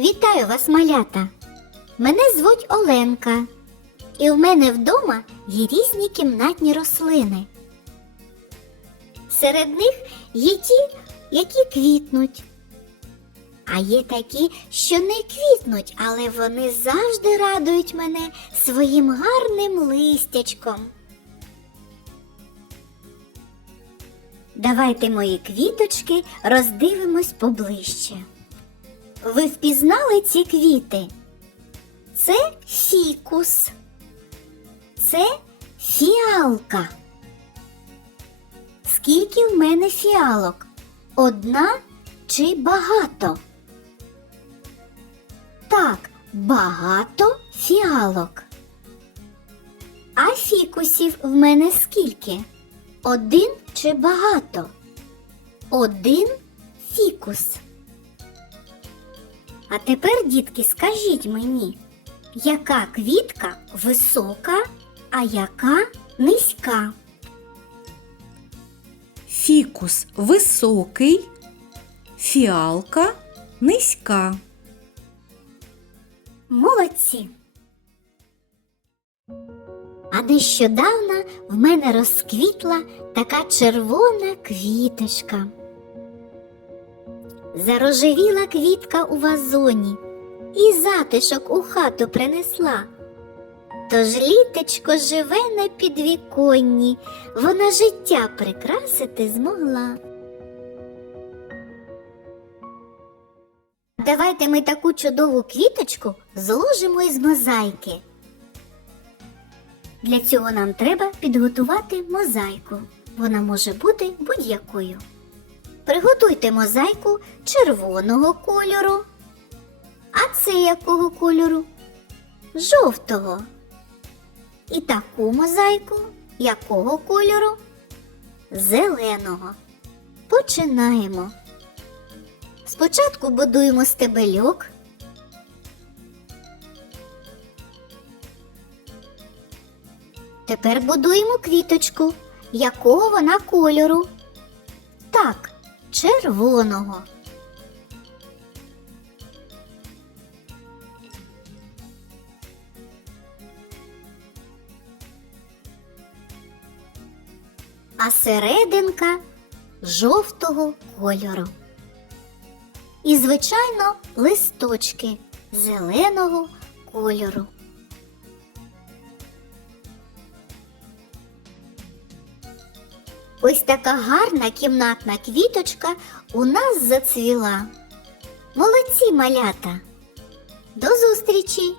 Вітаю вас, малята! Мене звуть Оленка, і в мене вдома є різні кімнатні рослини. Серед них є ті, які квітнуть. А є такі, що не квітнуть, але вони завжди радують мене своїм гарним листячком. Давайте мої квіточки роздивимось поближче. Ви впізнали ці квіти? Це фікус. Це фіалка. Скільки в мене фіалок? Одна чи багато? Так, багато фіалок. А фікусів в мене скільки? Один чи багато? Один фікус. А тепер, дітки, скажіть мені, яка квітка висока, а яка низька? Фікус високий, фіалка низька. Молодці. А нещодавно в мене розквітла така червона квіточка. Зарожевіла квітка у вазоні і затишок у хату принесла. Тож літечко живе на підвіконні, вона життя прикрасити змогла. Давайте ми таку чудову квіточку зложимо із мозаїки. Для цього нам треба підготувати мозаїку. Вона може бути будь-якою. Приготуйте мозаїку червоного кольору. А це якого кольору? Жовтого. І таку мозаїку якого кольору? Зеленого. Починаємо. Спочатку будуємо стебельок. Тепер будуємо квіточку. Якого вона кольору? Так, червоного. А серединка жовтого кольору. І, звичайно, листочки зеленого кольору. Ось така гарна кімнатна квіточка у нас зацвіла. Молодці малята! До зустрічі!